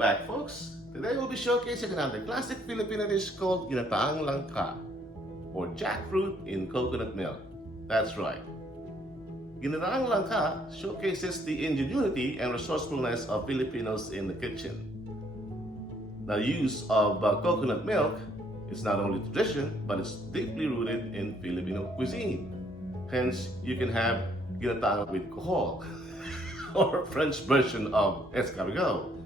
back, folks. Today we'll be showcasing another classic Filipino dish called GINATAANG LANGKA, or jackfruit in coconut milk. That's right. GINATAANG LANGKA showcases the ingenuity and resourcefulness of Filipinos in the kitchen. The use of coconut milk is not only tradition, but it's deeply rooted in Filipino cuisine. Hence, you can have ginataang with kohol, or French version of escargot.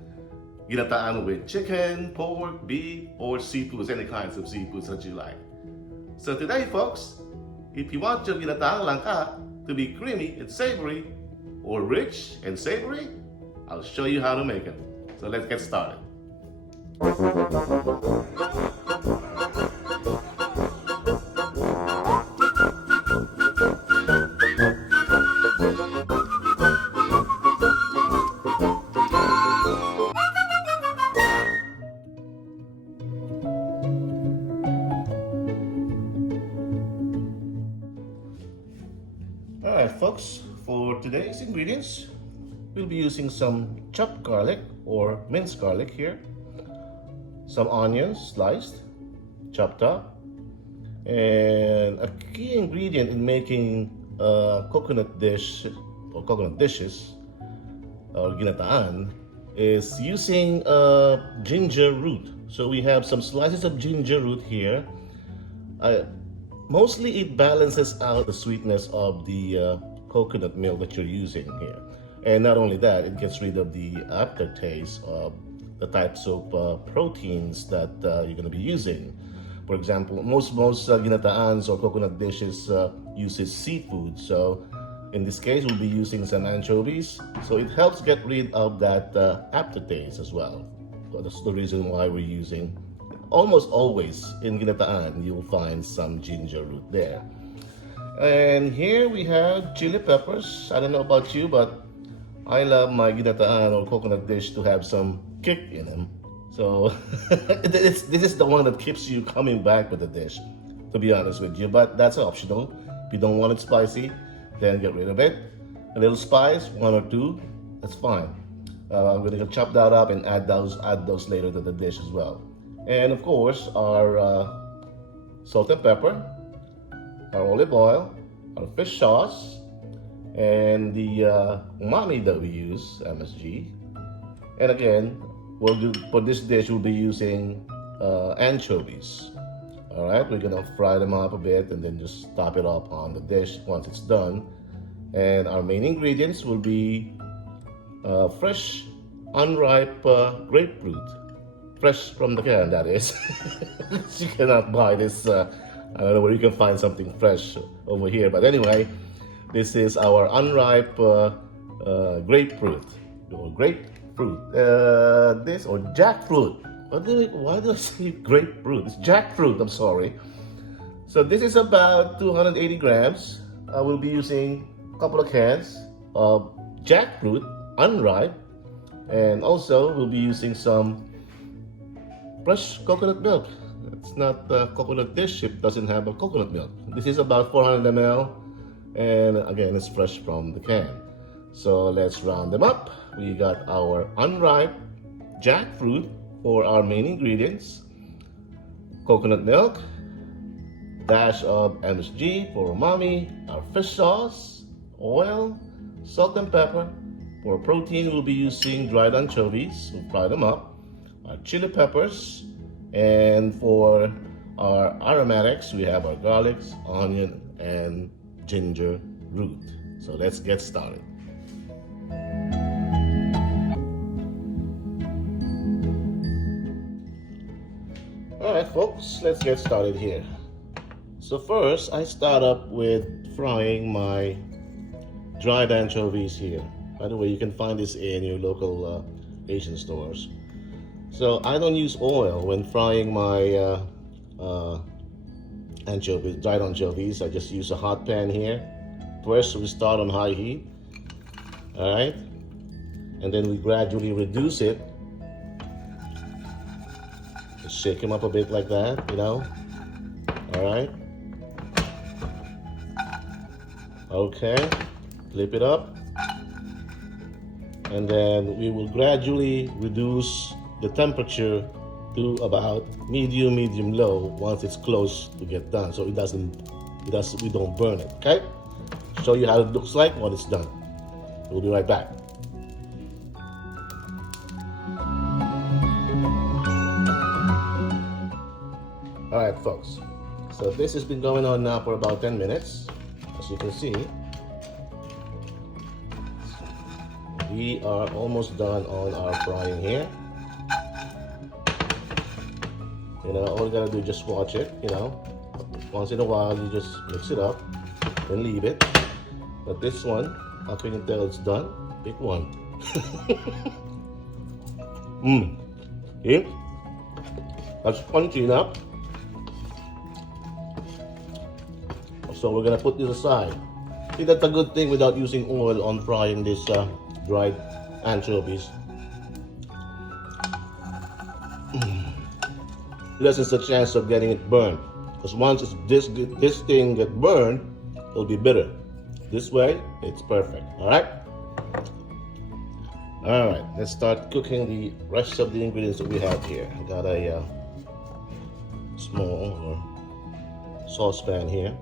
Ginataan with chicken, pork, beef, or seafoods, any kinds of seafoods that you like. So today, folks, if you want your ginataang langka to be creamy and savory, or rich and savory, I'll show you how to make it. So let's get started. Alright folks, for today's ingredients, we'll be using some chopped garlic or minced garlic here, some onions sliced, chopped up, and a key ingredient in making a coconut dish or coconut dishes or ginataan is using ginger root. So we have some slices of ginger root here. Mostly it balances out the sweetness of the coconut milk that you're using here. And not only that, it gets rid of the aftertaste of the types of proteins that you're going to be using. For example, most ginataans or coconut dishes uses seafood. So in this case, we'll be using some anchovies. So it helps get rid of that aftertaste as well. So that's the reason why we're using. Almost always in ginataan, you'll find some ginger root there. And here we have chili peppers. I don't know about you, but I love my ginataan or coconut dish to have some kick in them. So this is the one that keeps you coming back with the dish, to be honest with you. But that's optional. If you don't want it spicy, then get rid of it. A little spice, one or two, that's fine. I'm going to chop that up and add those later to the dish as well. And of course, our salt and pepper, our olive oil, our fish sauce, and the umami that we use, MSG. And again, for this dish, we'll be using anchovies. All right, we're gonna fry them up a bit and then just top it up on the dish once it's done. And our main ingredients will be fresh, unripe grapefruit. Fresh from the can, that is. You cannot buy this. I don't know where you can find something fresh over here. But anyway, this is our unripe grapefruit. Or grapefruit. This, or jackfruit. Why do I say grapefruit? It's jackfruit, I'm sorry. So this is about 280 grams. I will be using a couple of cans of jackfruit, unripe. And also, we'll be using some fresh coconut milk. It's not a coconut dish, it doesn't have a coconut milk. This is about 400 ml, and again, it's fresh from the can. So let's round them up. We got our unripe jackfruit for our main ingredients, coconut milk, dash of MSG for umami, our fish sauce, oil, salt and pepper. For protein, we'll be using dried anchovies. We'll fry them up. Our chili peppers, and for our aromatics, we have our garlic, onion, and ginger root. So let's get started. Alright folks, let's get started here. So first, I start up with frying my dried anchovies here. By the way, you can find this in your local Asian stores. So I don't use oil when frying my anchovies, dried anchovies. I just use a hot pan here. First, we start on high heat. All right, and then we gradually reduce it. Just shake them up a bit like that, you know. All right. Okay, flip it up, and then we will gradually reduce the temperature to about medium low once it's close to get done, so we don't burn it. Okay, show you how it looks like when it's done. We'll be right back. All right, folks, so this has been going on now for about 10 minutes. As you can see, we are almost done on our frying here. You know, all you gotta do is just watch it, you know. Once in a while, you just mix it up and leave it. But this one, after you can tell it's done, pick one. See? That's crunchy enough. So we're gonna put this aside. See, that's a good thing without using oil on frying this dried anchovies. Lessens the chance of getting it burned. Because once this thing gets burned, it'll be bitter. This way, it's perfect. All right. All right. Let's start cooking the rest of the ingredients that we have here. I got a small saucepan here.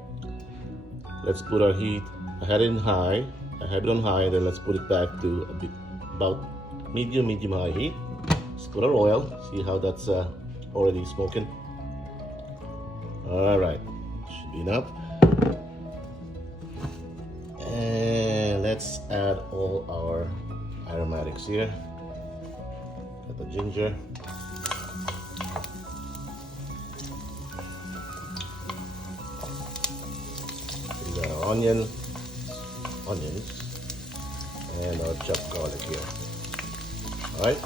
Let's put our heat. I had it on high, and then let's put it back to about medium high heat. Let's put our oil. See how that's already smoking. All right, should be enough. And let's add all our aromatics here. Got the ginger. We got our onions, and our chopped garlic here. All right.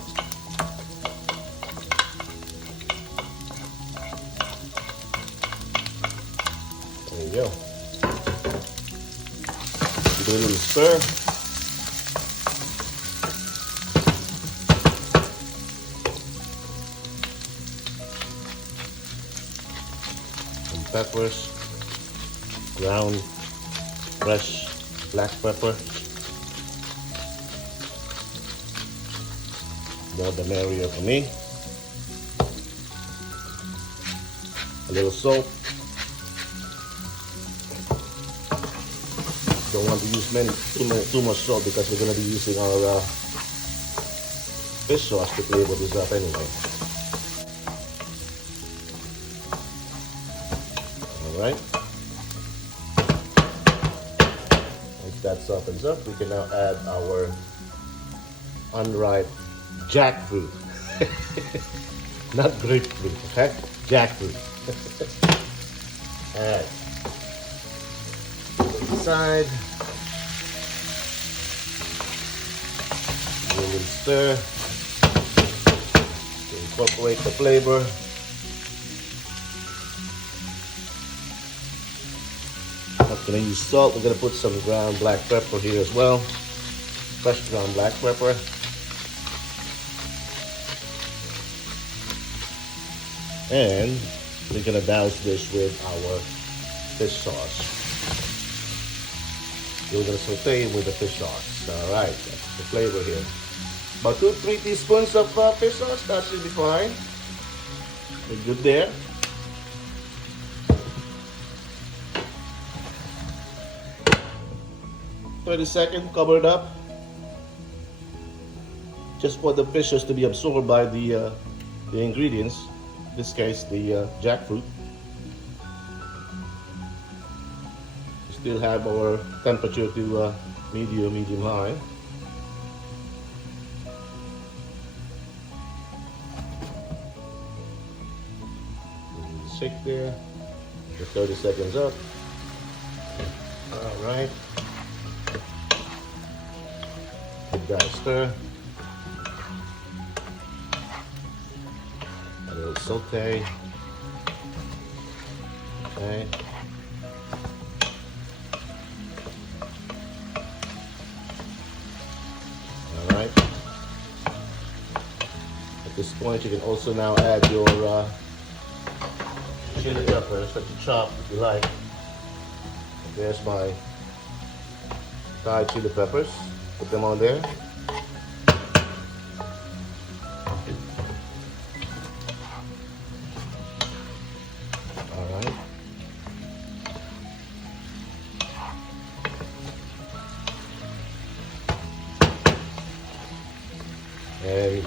There you go. Give it a little stir. Some peppers, ground fresh black pepper. More the merrier for me. A little salt. Don't want to use too much salt because we're going to be using our fish sauce to flavor this up anyway. All right. Once that softens up, we can now add our unripe jackfruit. Not grapefruit, okay? Jackfruit. All right. Put it aside. A little stir to incorporate the flavor. Not gonna use salt. We're gonna put some ground black pepper here as well. Fresh ground black pepper. And we're gonna douse this with our fish sauce. We're gonna saute with the fish sauce. All right, that's the flavor here. About 2-3 teaspoons of fish sauce, that should be fine. We're good there. $30 covered up. Just for the fishes to be absorbed by the ingredients. In this case, the jackfruit. We still have our temperature to medium high. Shake there. Just 30 seconds up. All right. Give that a stir. A little saute. Okay. All right. At this point, you can also now add your chili peppers that you chop if you like. There's my Thai chili peppers. Put them on there.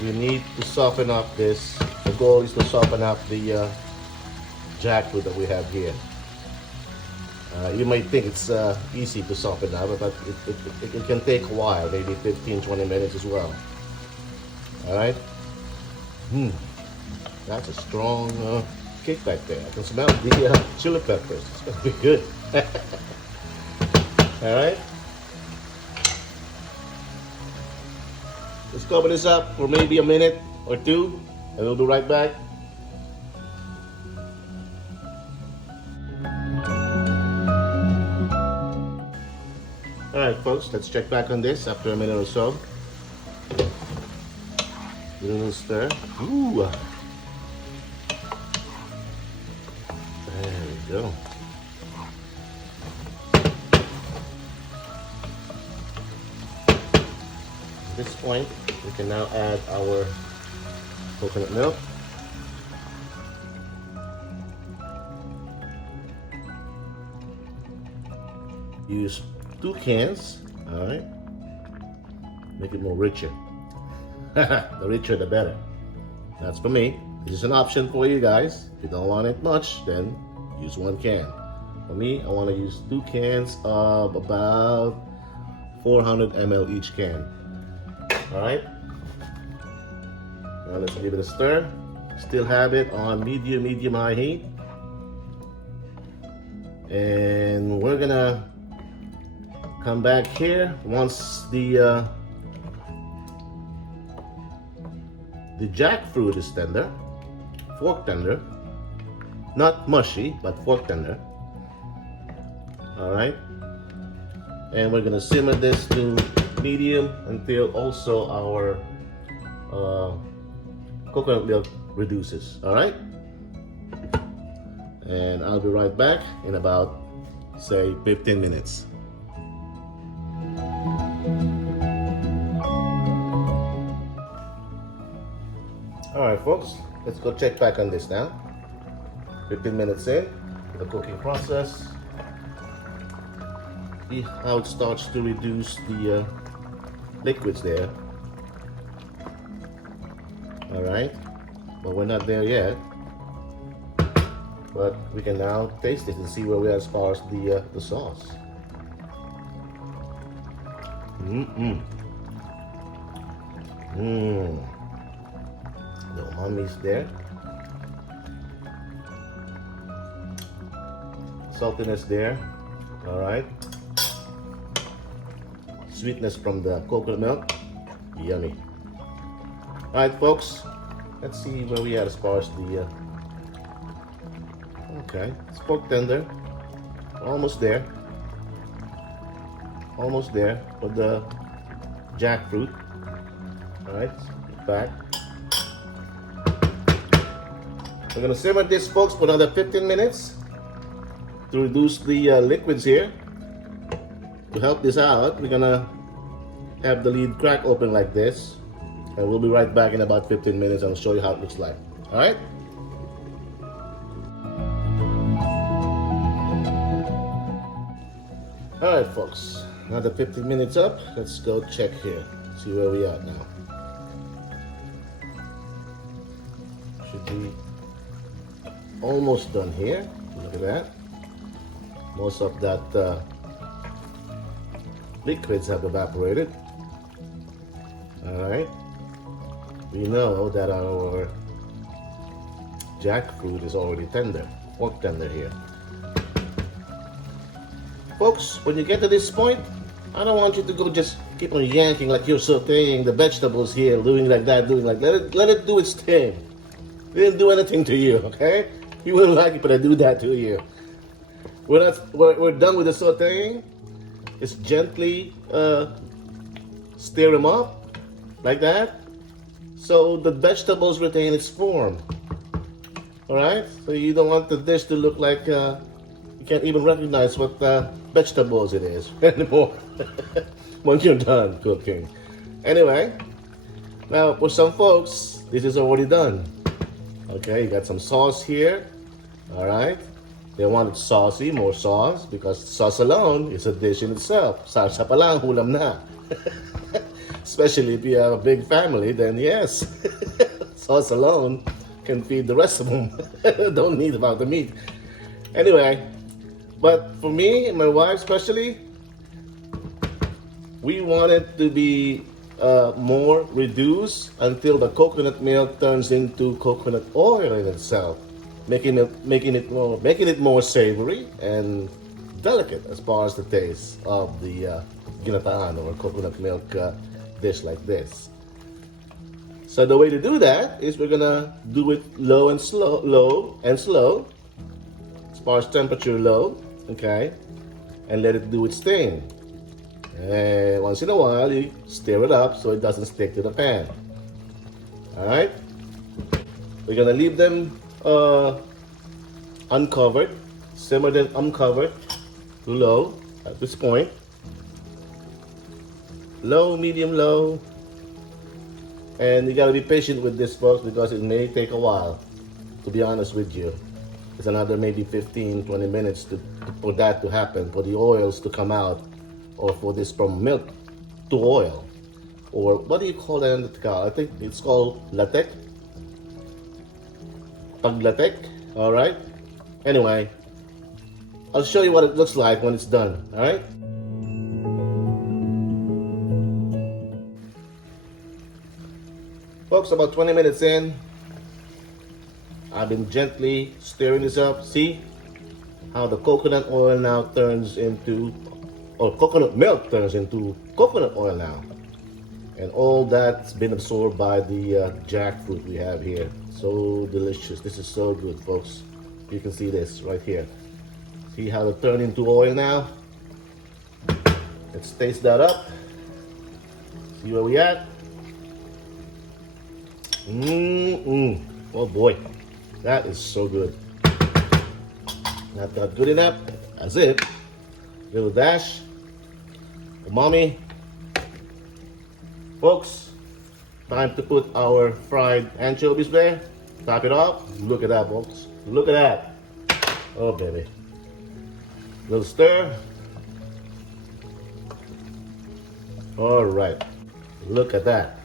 you need to soften up this. The goal is to soften up the jackfruit that we have here. You might think it's easy to soften up, but it can take a while, maybe 15-20 minutes as well. Alright? That's a strong kick back there. I can smell the chili peppers. It's going to be good. Alright? Let's cover this up for maybe a minute or two, and we'll be right back. Alright folks, let's check back on this after a minute or so. Give it a little stir. Ooh! There we go. At this point, we can now add our coconut milk. Use 2 cans, all right? Make it more richer. The richer the better. That's for me. This is an option for you guys. If you don't want it much, then use 1 can. For me, I want to use 2 cans of about 400 ml each can. All right? Now let's give it a stir. Still have it on medium high heat. And we're gonna come back here once the jackfruit is tender, fork tender, not mushy, but fork tender. All right, and we're gonna simmer this to medium until also our coconut milk reduces. All right, and I'll be right back in about, say, 15 minutes. Alright folks, let's go check back on this now. 15 minutes in, the cooking process. See how it starts to reduce the liquids there. Alright, but we're not there yet. But we can now taste it and see where we are as far as the sauce. The umami is there. Saltiness there. Alright. Sweetness from the coconut milk. Yummy. Alright folks, let's see where we are as far as the okay, it's pork tender. Almost there. Almost there with the jackfruit. Alright, back. We're gonna simmer this folks for another 15 minutes to reduce the liquids here. To help this out, we're gonna have the lid crack open like this, and we'll be right back in about 15 minutes and I'll show you how it looks like. Alright? Alright folks, another 15 minutes up. Let's go check here, see where we are now. Should be almost done here. Look at that. Most of that liquids have evaporated. Alright. We know that our jackfruit is already tender, fork tender here. Folks, when you get to this point, I don't want you to go just keep on yanking like you're sauteing the vegetables here, doing like that, doing like that. Let it do its thing. It didn't do anything to you, okay? You wouldn't like it, but I do that to you. We're done with the sauteing. Just gently stir them up like that, so the vegetables retain its form. All right. So you don't want the dish to look like you can't even recognize what vegetables it is anymore once you're done cooking. Anyway, now for some folks, this is already done. Okay, you got some sauce here. All right. They want it saucy, more sauce, because sauce alone is a dish in itself. Salsa pa lang, ulam na. Especially if you have a big family, then yes, sauce alone can feed the rest of them. Don't need about the meat. Anyway, but for me and my wife especially, we want it to be more reduced until the coconut milk turns into coconut oil in itself, making it more savory and delicate as far as the taste of the ginataan or coconut milk dish like this. So the way to do that is we're gonna do it low and slow, as far as temperature low, okay, and let it do its thing. And once in a while, you stir it up so it doesn't stick to the pan. All right, we're gonna leave them uncovered, simmer them uncovered to low at this point. Low, medium, low. And you gotta be patient with this, folks, because it may take a while, to be honest with you. It's another maybe 15, 20 minutes for that to happen, for the oils to come out, or for this from milk to oil. Or what do you call that in the Tagalog? I think it's called latek. Paglatek, all right? Anyway, I'll show you what it looks like when it's done, all right? Folks, about 20 minutes in, I've been gently stirring this up. See how the coconut oil now turns into, or coconut milk turns into coconut oil now. And all that's been absorbed by the jackfruit we have here. So delicious. This is so good, folks. You can see this right here. See how it turned into oil now? Let's taste that up. See where we at? Oh boy, that is so good. Not that good enough. That's it. Little dash. Umami. Folks, time to put our fried anchovies there. Top it off. Look at that, folks. Look at that. Oh baby. Little stir. All right. Look at that.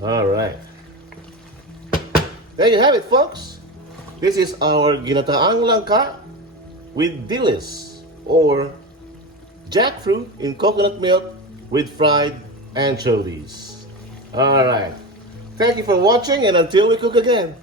All right. There you have it, folks. This is our ginataang langka with dilis, or jackfruit in coconut milk with fried anchovies. All right. Thank you for watching, and until we cook again.